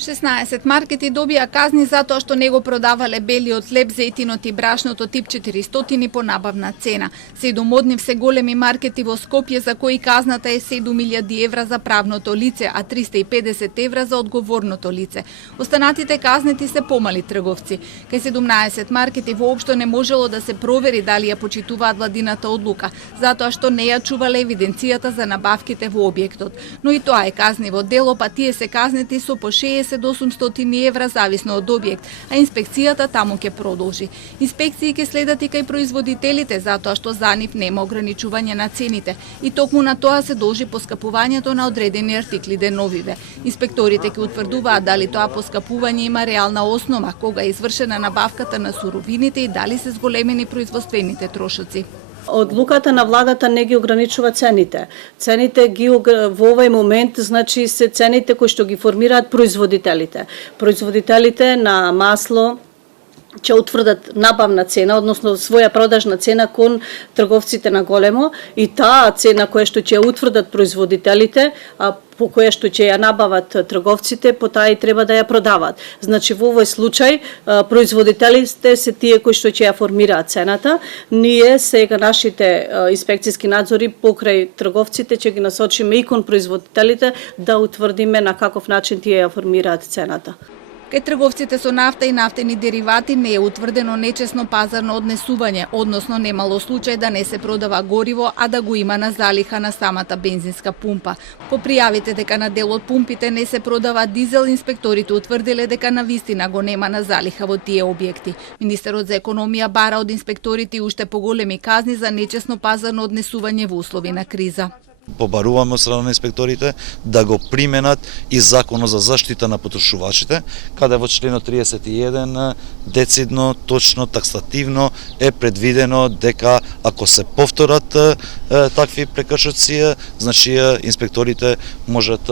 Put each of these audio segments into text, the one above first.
16 маркети добија казни затоа што не го продавале белиот хлеб, зејтинот и брашното тип 400 по набавна цена. 7 од нив се големи маркети во Скопје за кои казната е 7.000 евра за правното лице, а 350 евра за одговорното лице. Останатите казнети се помали трговци. Кај 17 маркети воопшто не можело да се провери дали ја почитуваат владината одлука, затоа што не ја чувале евиденцијата за набавките во објектот. Но и тоа е казниво дело, па тие се казнети со по 60 до 800 евра зависно од објект, а инспекцијата таму ќе продолжи. Инспекции ќе следат и кај производителите затоа што за нив нема ограничување на цените и токму на тоа се должи поскапувањето на одредени артикли деновиве. Инспекторите ќе утврдуваат дали тоа поскапување има реална основа, кога е извршена набавката на суровините и дали се зголемени производствените трошоци. Одлуката на владата не ги ограничува цените. Цените ги во овој момент значи се цените кои што ги формираат производителите. Производителите на масло ќе утврдат набавна цена, односно своја продажна цена кон трговците на големо и таа цена која што ќе утврдат производителите, по која што ќе ја набават трговците, по таа и треба да ја продават. Значи во овој случај производителите се тие кои што ќе ја формираат цената. Ние сега нашите инспекцијски надзори покрај трговците ќе ги насочиме и кон производителите да утврдиме на каков начин тие ја формираат цената. Кај трговците со нафта и нафтени деривати не е утврдено нечесно пазарно однесување, односно немало случај да не се продава гориво, а да го има на залиха на самата бензинска пумпа. По пријавите дека на дел од пумпите не се продава дизел, инспекторите утврдиле дека навистина го нема на залиха во тие објекти. Министерот за економија бара од инспекторите уште поголеми казни за нечесно пазарно однесување во услови на криза. Побаруваме од страна на инспекторите да го применат и Законот за заштита на потрошувачите, каде во членот 31 децидно, точно, таксативно е предвидено дека ако се повторат такви прекршоци, значи инспекторите можат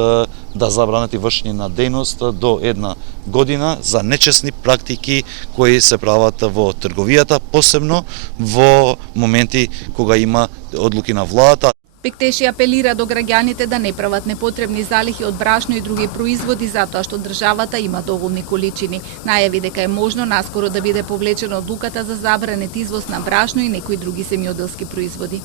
да забранат и вршење на дејност до 1 година за нечесни практики кои се прават во трговијата, посебно во моменти кога има одлуки на владата. Пектеши апелира до граѓаните да не прават непотребни залихи од брашно и други производи затоа што државата има доволни количини. Најави дека е можно наскоро да биде повлечена одлуката за забранет извоз на брашно и некои други земјоделски производи.